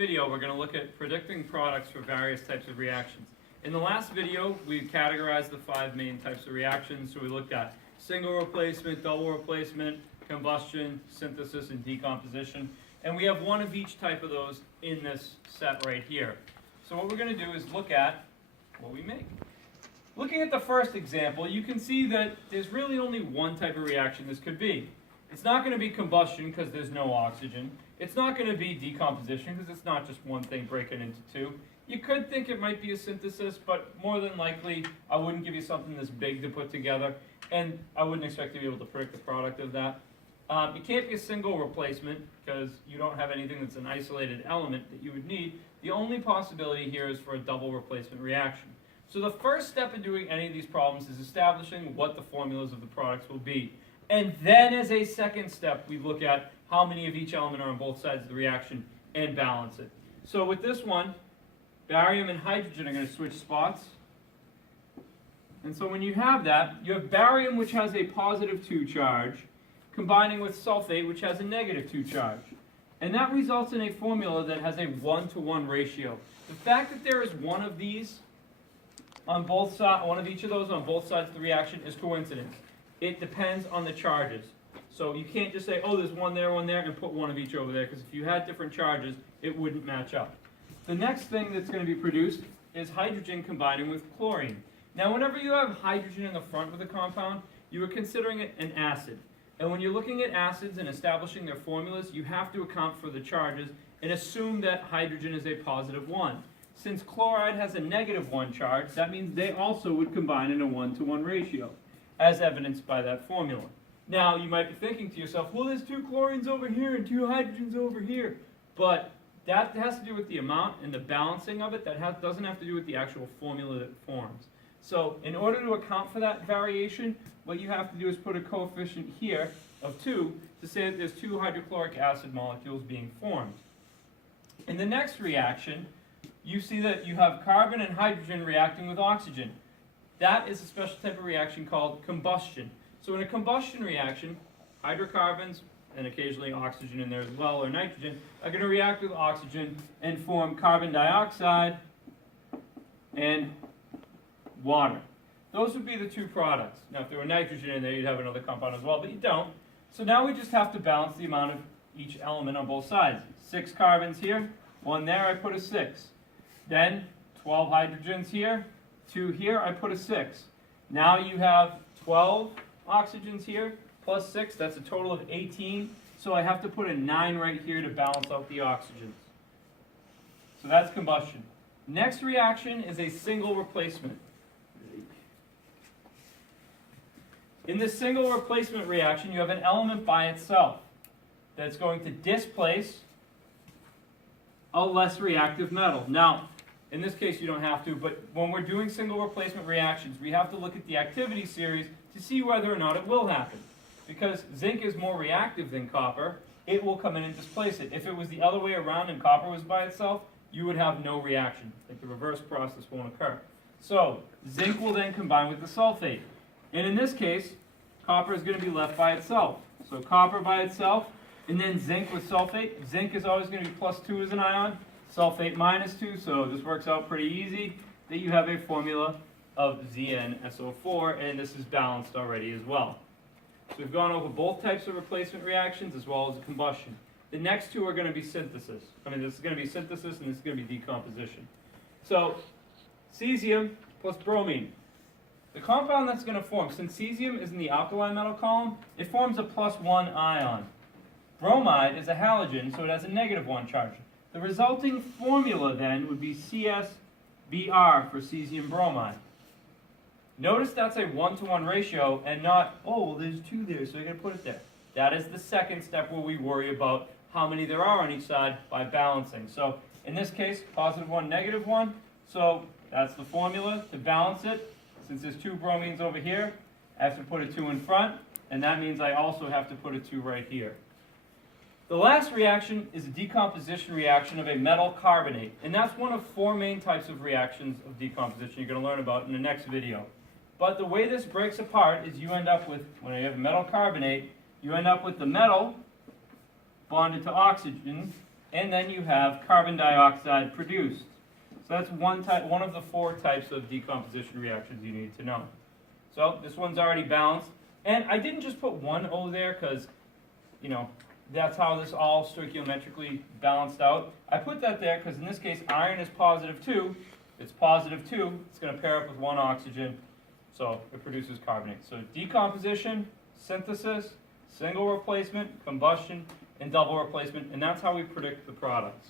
Video, we're going to look at predicting products for various types of reactions. In the last video, we categorized the 5 main types of reactions. So we looked at single replacement, double replacement, combustion, synthesis, and decomposition. And we have one of each type of those in this set right here. So what we're going to do is look at what we make. Looking at the first example, you can see that there's really only one type of reaction this could be. It's not going to be combustion because there's no oxygen. It's not going to be decomposition because it's not just one thing breaking into two. You could think it might be a synthesis, but more than likely, I wouldn't give you something this big to put together, and I wouldn't expect to be able to predict the product of that. It can't be a single replacement because you don't have anything that's an isolated element that you would need. The only possibility here is for a double replacement reaction. So the first step in doing any of these problems is establishing what the formulas of the products will be. And then as a second step, we look at how many of each element are on both sides of the reaction and balance it. So with this one, barium and hydrogen are going to switch spots. And so when you have that, you have barium, which has a positive 2 charge, combining with sulfate, which has a negative 2 charge. And that results in a formula that has a 1-to-1 ratio. The fact that there is one of these on both sides, one of each of those on both sides of the reaction is coincidence. It depends on the charges. So you can't just say, oh, there's one there, and put one of each over there, because if you had different charges, it wouldn't match up. The next thing that's going to be produced is hydrogen combining with chlorine. Now, whenever you have hydrogen in the front of the compound, you are considering it an acid. And when you're looking at acids and establishing their formulas, you have to account for the charges and assume that hydrogen is a positive 1. Since chloride has a negative 1 charge, that means they also would combine in a 1-to-1 ratio, as evidenced by that formula. Now, you might be thinking to yourself, well, there's 2 chlorines over here and 2 hydrogens over here. But that has to do with the amount and the balancing of it. That doesn't have to do with the actual formula that it forms. So in order to account for that variation, what you have to do is put a coefficient here of 2 to say that there's 2 hydrochloric acid molecules being formed. In the next reaction, you see that you have carbon and hydrogen reacting with oxygen. That is a special type of reaction called combustion. So in a combustion reaction, hydrocarbons, and occasionally oxygen in there as well, or nitrogen, are going to react with oxygen and form carbon dioxide and water. Those would be the 2 products. Now if there were nitrogen in there, you'd have another compound as well, but you don't. So now we just have to balance the amount of each element on both sides. 6 carbons here, 1 there, I put a 6. Then 12 hydrogens here, 2 here, I put a 6. Now you have 12 oxygens here, plus 6, that's a total of 18. So I have to put a 9 right here to balance out the oxygens. So that's combustion. Next reaction is a single replacement. In this single replacement reaction, you have an element by itself that's going to displace a less reactive metal. Now, in this case, you don't have to, but when we're doing single replacement reactions, we have to look at the activity series to see whether or not it will happen. Because zinc is more reactive than copper, it will come in and displace it. If it was the other way around and copper was by itself, you would have no reaction. Like the reverse process won't occur. So, zinc will then combine with the sulfate. And in this case, copper is going to be left by itself. So copper by itself, and then zinc with sulfate. Zinc is always going to be plus 2 as an ion. Sulfate minus 2, so this works out pretty easy, that you have a formula of ZnSO4, and this is balanced already as well. So we've gone over both types of replacement reactions as well as combustion. The next 2 are going to be synthesis. This is going to be synthesis and this is going to be decomposition. So, cesium plus bromine. The compound that's going to form, since cesium is in the alkali metal column, it forms a plus 1 ion. Bromide is a halogen, so it has a negative 1 charge. The resulting formula then would be CsBr for cesium bromide. Notice that's a 1-to-1 ratio and not, oh, well, there's 2 there, so I got to put it there. That is the second step where we worry about how many there are on each side by balancing. So in this case, positive 1, negative 1. So that's the formula to balance it. Since there's 2 bromines over here, I have to put a 2 in front, and that means I also have to put a 2 right here. The last reaction is a decomposition reaction of a metal carbonate, and that's one of 4 main types of reactions of decomposition you're going to learn about in the next video. But the way this breaks apart is you end up with, when you have metal carbonate, you end up with the metal bonded to oxygen and then you have carbon dioxide produced. So that's one of the 4 types of decomposition reactions you need to know. So this one's already balanced, and I didn't just put 1 O there because, you know, that's how this all stoichiometrically balanced out. I put that there because in this case iron is +2, it's +2, it's going to pair up with 1 oxygen, so it produces carbonate. So decomposition, synthesis, single replacement, combustion, and double replacement, and that's how we predict the products.